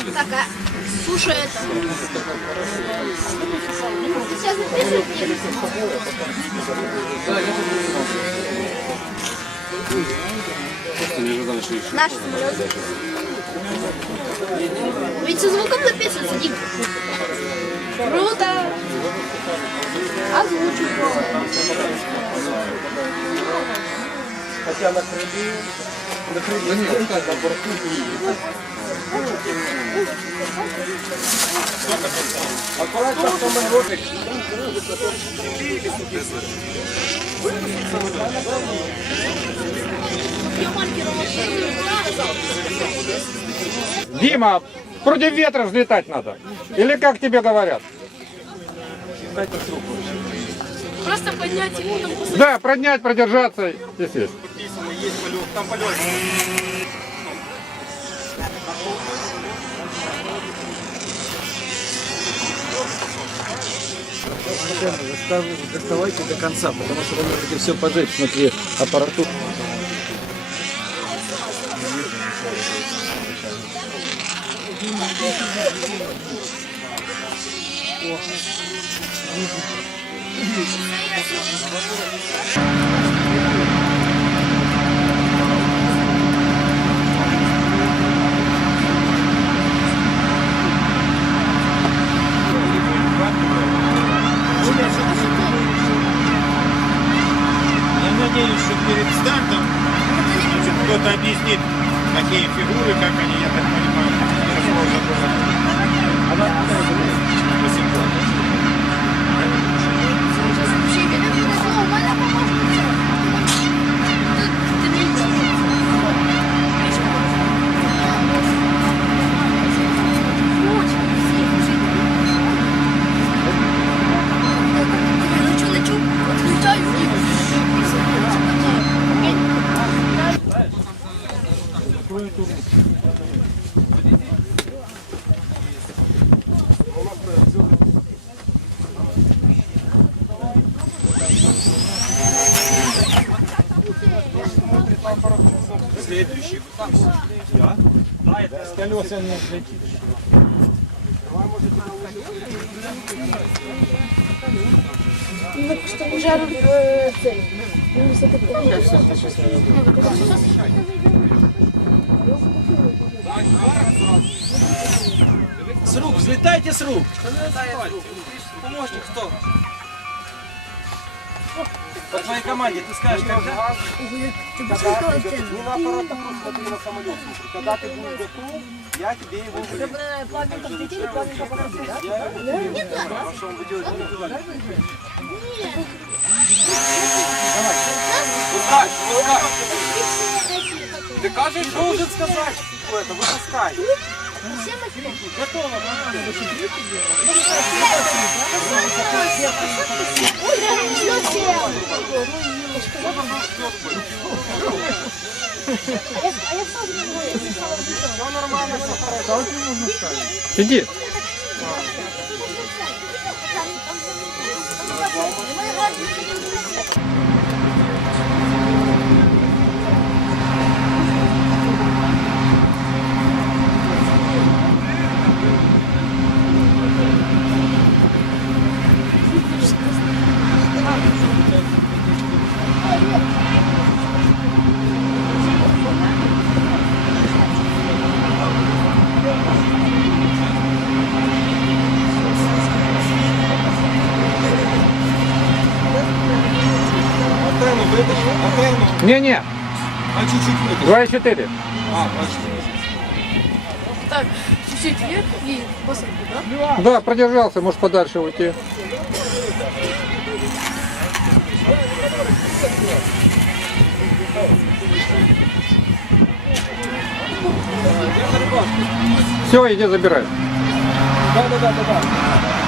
Так, а слушай это. Сейчас записываешь? Наш самолет. Ведь со звуком записывается, Дим. Круто. Озвучу. Хотя на крыле, на крыле, на борту Аккуратно самолетик. Дима, против ветра взлетать надо. Или как тебе говорят? Просто поднять его там. Да, проднять, продержаться и сесть. Доставайте до конца, потому что вы можете все поджечь внутри аппаратуры. Я стартом кто-то объяснит, какие фигуры, как они, я так понимаю, расположены. Следующий. Я? Да, это с колеса не взлетит. Что уже в цей. С рук, взлетайте с рук. Помощник кто? По твоей команде ты скажешь, когда? Не на аппаратуру, смотри на самолет. слушай. Когда ты будешь готов, я тебе его выдам. Плавненько взлетели, плавненько подошли, да? Я его выдам. Хорошо, он будет индивидуально. Пускай, пускай. Ты кажешь, должен сказать. Что это? Выпускай. Готово. Все нормально, все хорошо. Иди. Не-не, А чуть-чуть вытащи. 2,4. А, почти. Так, чуть-чуть вверх и посадку, да? Да, продержался, может подальше уйти. Все, иди забирай. Да, да, да, да, да.